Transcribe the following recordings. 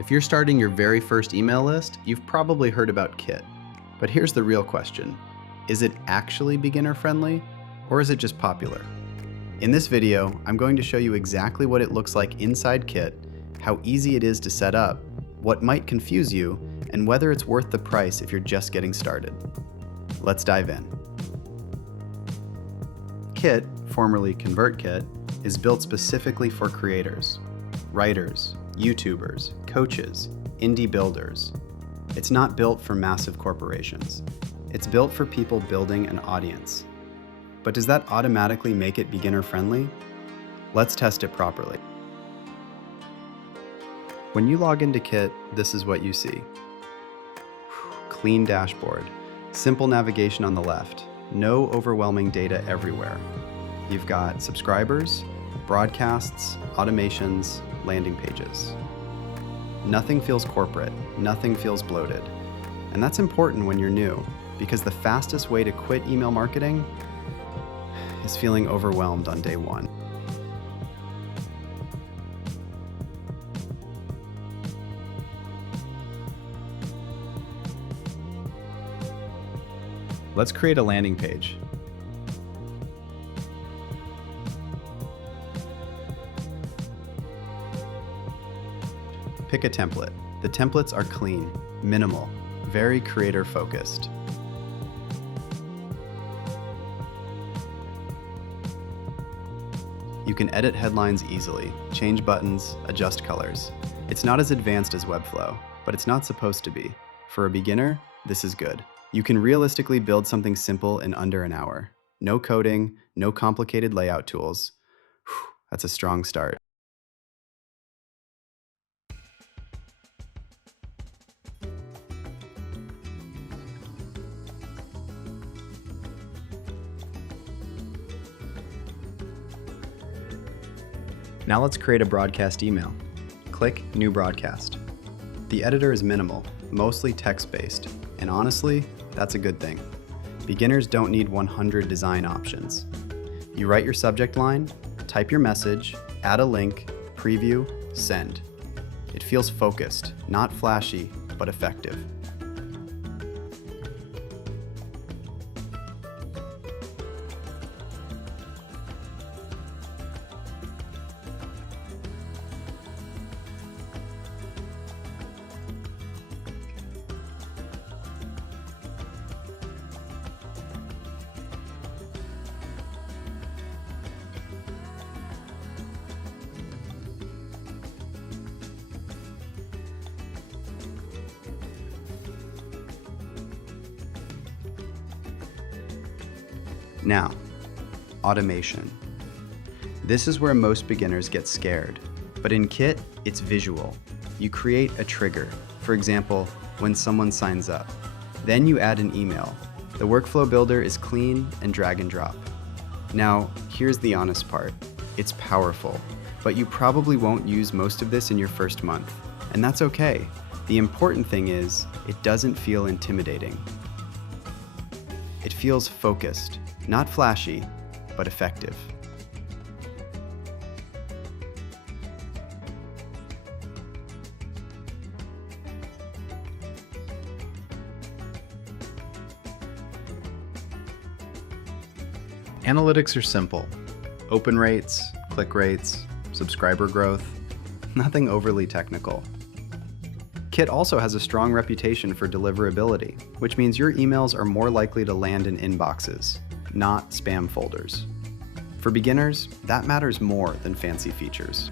If you're starting your very first email list, you've probably heard about Kit. But here's the real question. Is it actually beginner-friendly, or is it just popular? In this video, I'm going to show you exactly what it looks like inside Kit, how easy it is to set up, what might confuse you, and whether it's worth the price if you're just getting started. Let's dive in. Kit, formerly ConvertKit, is built specifically for creators, writers, YouTubers, coaches, indie builders. It's not built for massive corporations. It's built for people building an audience. But does that automatically make it beginner-friendly? Let's test it properly. When you log into Kit, this is what you see. Clean dashboard, simple navigation on the left, no overwhelming data everywhere. You've got subscribers, broadcasts, automations, landing pages. Nothing feels corporate, nothing feels bloated. And that's important when you're new, because the fastest way to quit email marketing is feeling overwhelmed on day one. Let's create a landing page. Pick a template. The templates are clean, minimal, very creator-focused. You can edit headlines easily, change buttons, adjust colors. It's not as advanced as Webflow, but it's not supposed to be. For a beginner, this is good. You can realistically build something simple in under an hour. No coding, no complicated layout tools. That's a strong start. Now let's create a broadcast email. Click New Broadcast. The editor is minimal, mostly text-based, and honestly, that's a good thing. Beginners don't need 100 design options. You write your subject line, type your message, add a link, preview, send. It feels focused, not flashy, but effective. Now, automation. This is where most beginners get scared, but in Kit, it's visual. You create a trigger, for example, when someone signs up. Then you add an email. The workflow builder is clean and drag and drop. Now, here's the honest part. It's powerful, but you probably won't use most of this in your first month, and that's okay. The important thing is, it doesn't feel intimidating. It feels focused. Not flashy, but effective. Analytics are simple. Open rates, click rates, subscriber growth, nothing overly technical. Kit also has a strong reputation for deliverability, which means your emails are more likely to land in inboxes, not spam folders. For beginners, that matters more than fancy features.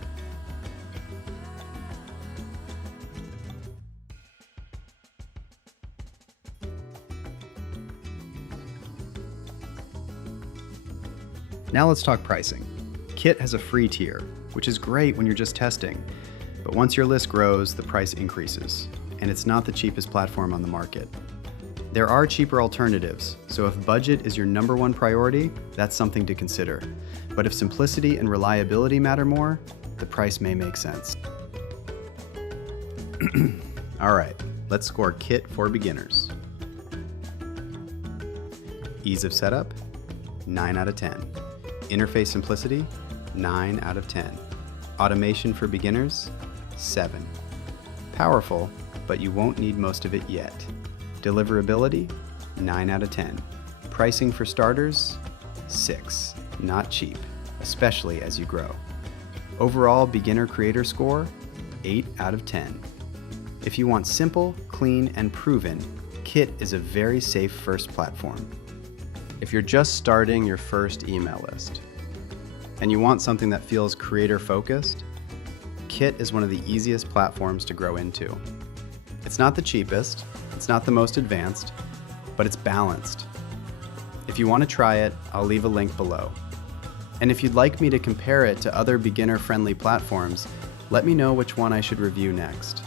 Now let's talk pricing. Kit has a free tier, which is great when you're just testing, but once your list grows, the price increases, and it's not the cheapest platform on the market. There are cheaper alternatives, so if budget is your #1 priority, that's something to consider. But if simplicity and reliability matter more, the price may make sense. All right, let's score Kit for beginners. Ease of setup, 9 out of 10. Interface simplicity, 9 out of 10. Automation for beginners, 7. powerful, but you won't need most of it yet. Deliverability, 9 out of 10. Pricing for starters, 6. Not cheap, especially as you grow. Overall beginner creator score, 8 out of 10. If you want simple, clean, and proven, Kit is a very safe first platform. If you're just starting your first email list and you want something that feels creator focused, Kit is one of the easiest platforms to grow into. It's not the cheapest, it's not the most advanced, but it's balanced. If you want to try it, I'll leave a link below. And if you'd like me to compare it to other beginner-friendly platforms, let me know which one I should review next.